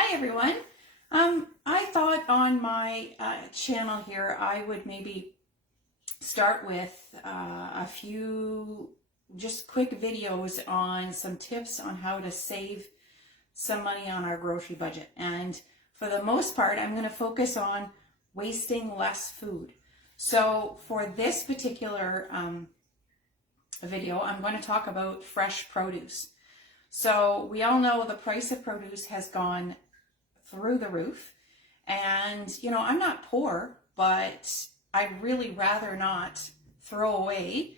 Hi everyone. I thought on my channel here I would maybe start with a few just quick videos on some tips on how to save some money on our grocery budget. And for the most part, I'm going to focus on wasting less food. So for this particular video, I'm going to talk about fresh produce. So we all know the price of produce has gone through the roof, and I'm not poor, but I'd really rather not throw away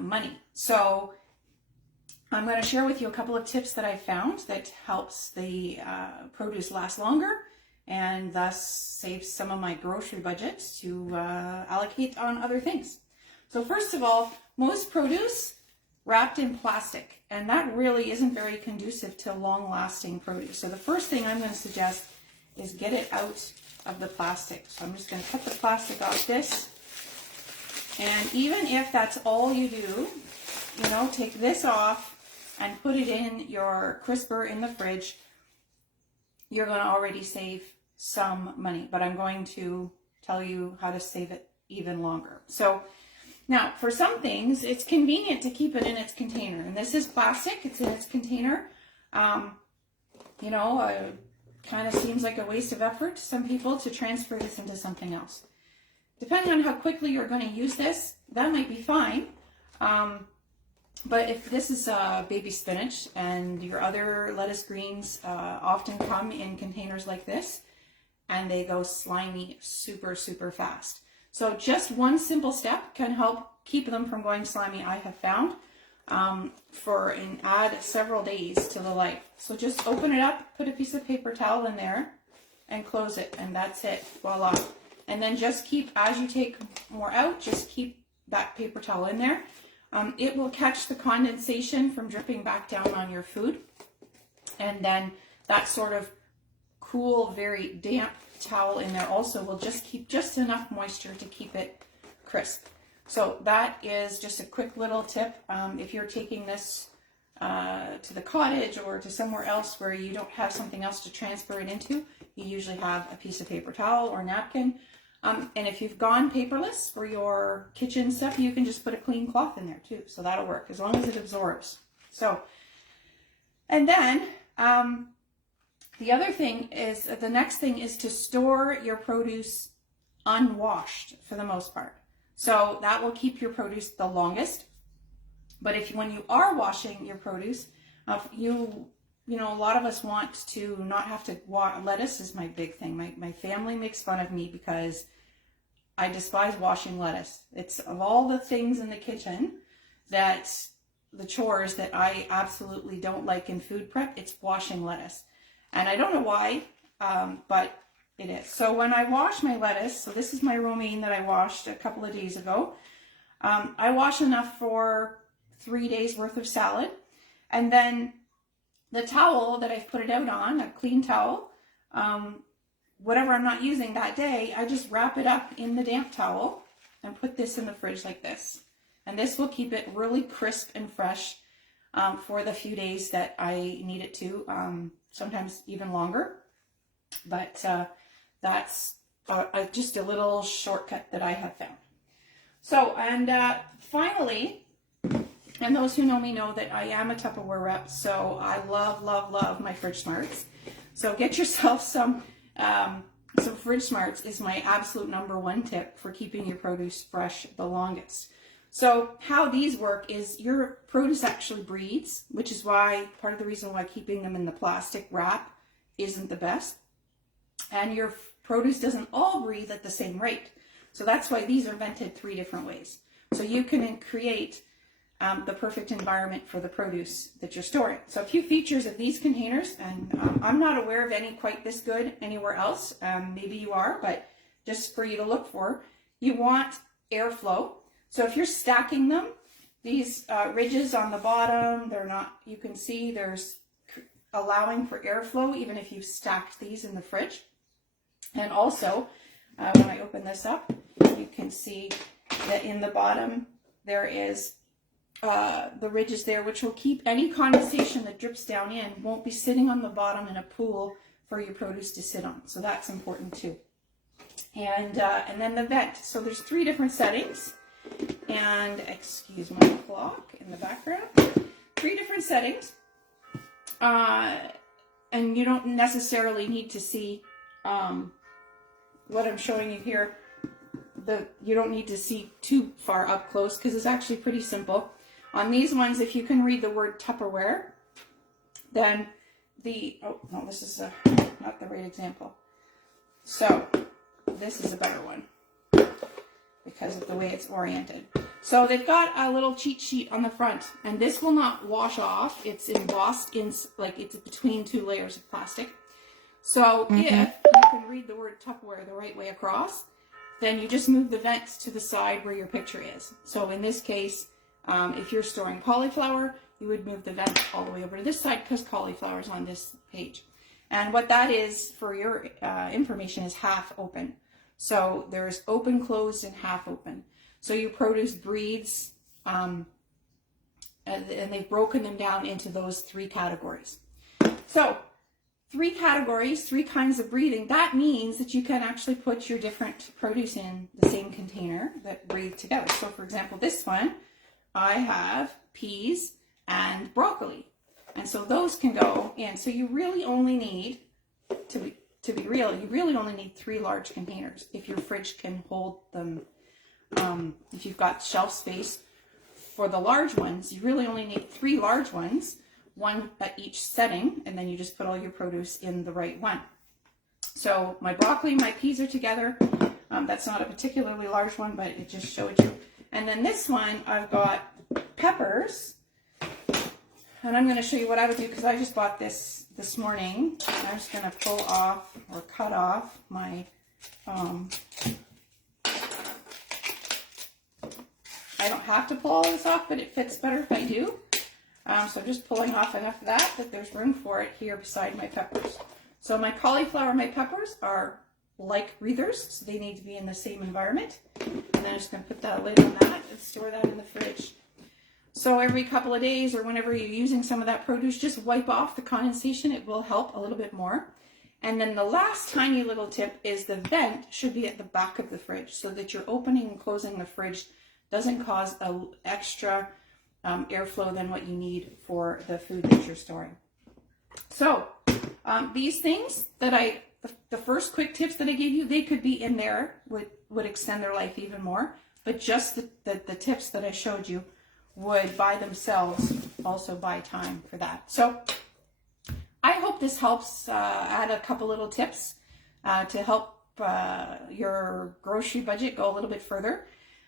money. So I'm going to share with you a couple of tips that I found that helps the produce last longer and thus saves some of my grocery budget to allocate on other things. So first of all, most produce wrapped in plastic, and that really isn't very conducive to long-lasting produce. So the first thing I'm going to suggest is get it out of the plastic. So I'm just going to cut the plastic off this, and even if that's all you do, take this off and put it in your crisper in the fridge, you're going to already save some money. But I'm going to tell you how to save it even longer. So now, for some things, it's convenient to keep it in its container. And this is plastic. It's in its container. Kind of seems like a waste of effort to some people to transfer this into something else. Depending on how quickly you're going to use this, that might be fine. But if this is baby spinach and your other lettuce greens often come in containers like this, and they go slimy super, super fast. So just one simple step can help keep them from going slimy, I have found, and add several days to the life. So just open it up, put a piece of paper towel in there, and close it, and that's it, voila. And then just keep, as you take more out, just keep that paper towel in there. It will catch the condensation from dripping back down on your food, and then that sort of cool, very damp towel in there also will just keep just enough moisture to keep it crisp. So that is just a quick little tip. If you're taking this to the cottage or to somewhere else where you don't have something else to transfer it into, you usually have a piece of paper towel or napkin. And if you've gone paperless for your kitchen stuff, you can just put a clean cloth in there too. So that'll work as long as it absorbs. So, and then the next thing is to store your produce unwashed for the most part. So that will keep your produce the longest. But when you are washing your produce, a lot of us want to not have to wash. Lettuce is my big thing. My family makes fun of me because I despise washing lettuce. It's of all the things in the kitchen the chores that I absolutely don't like in food prep, it's washing lettuce. And I don't know why, but it is. So when I wash my lettuce, so this is my romaine that I washed a couple of days ago. I wash enough for 3 days worth of salad. And then the towel that I've put it out on, a clean towel, whatever I'm not using that day, I just wrap it up in the damp towel and put this in the fridge like this. And this will keep it really crisp and fresh for the few days that I need it to, sometimes even longer. But that's just a little shortcut that I have found. So, and finally, and those who know me know that I am a Tupperware rep, so I love, love, love my Fridge Smarts. So get yourself some Fridge Smarts is my absolute #1 tip for keeping your produce fresh the longest. So how these work is your produce actually breathes, which is why part of the reason why keeping them in the plastic wrap isn't the best. And your produce doesn't all breathe at the same rate. So that's why these are vented 3 different ways. So you can create the perfect environment for the produce that you're storing. So a few features of these containers, and I'm not aware of any quite this good anywhere else. Maybe you are, but just for you to look for, you want airflow. So if you're stacking them, these ridges on the bottom, you can see there's allowing for airflow even if you've stacked these in the fridge. And also, when I open this up, you can see that in the bottom there is the ridges there, which will keep any condensation that drips down in, won't be sitting on the bottom in a pool for your produce to sit on. So that's important too. And then the vent. So there's 3 different settings. And excuse my clock in the background. 3 different settings. And you don't necessarily need to see what I'm showing you here. You don't need to see too far up close because it's actually pretty simple. On these ones, if you can read the word Tupperware, then oh no, this is not the right example. So this is a better one because of the way it's oriented. So they've got a little cheat sheet on the front, and this will not wash off. It's embossed in, like it's between 2 layers of plastic. So if you can read the word Tupperware the right way across, then you just move the vents to the side where your picture is. So in this case, if you're storing cauliflower, you would move the vent all the way over to this side because cauliflower is on this page. And what that is, for your information, is half open. So there's open, closed, and half open. So your produce breeds, and they've broken them down into those 3 categories. So 3 categories, 3 kinds of breathing. That means that you can actually put your different produce in the same container that breathe together. So for example, this one, I have peas and broccoli. And so those can go in. So you really only need, to be real, you really only need 3 large containers if your fridge can hold them. If you've got shelf space for the large ones, you really only need 3 large ones, 1 at each setting, and then you just put all your produce in the right one. So my broccoli and my peas are together. That's not a particularly large one, but it just showed you. And then this one, I've got peppers. And I'm going to show you what I would do because I just bought this morning. I'm just going to pull off or cut off my, I don't have to pull all this off, but it fits better if I do. So I'm just pulling off enough of that there's room for it here beside my peppers. So my cauliflower and my peppers are like breathers, so they need to be in the same environment. And then I'm just going to put that lid on that and store that in the fridge. So every couple of days or whenever you're using some of that produce, just wipe off the condensation. It will help a little bit more. And then the last tiny little tip is the vent should be at the back of the fridge so that your opening and closing the fridge doesn't cause an extra airflow than what you need for the food that you're storing. So these things that the first quick tips that I gave you, they could be in there, would extend their life even more. But just the tips that I showed you would by themselves also buy time for that. So I hope this helps add a couple little tips to help your grocery budget go a little bit further.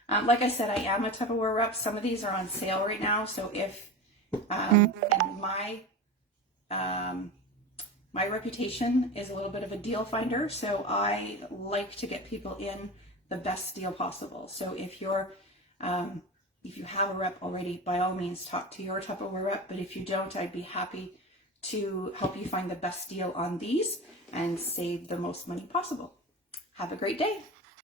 Like I said, I am a Tupperware rep. Some of these are on sale right now. So if and my reputation is a little bit of a deal finder, so I like to get people in the best deal possible. So if you have a rep already, by all means, talk to your Tupperware rep. But if you don't, I'd be happy to help you find the best deal on these and save the most money possible. Have a great day.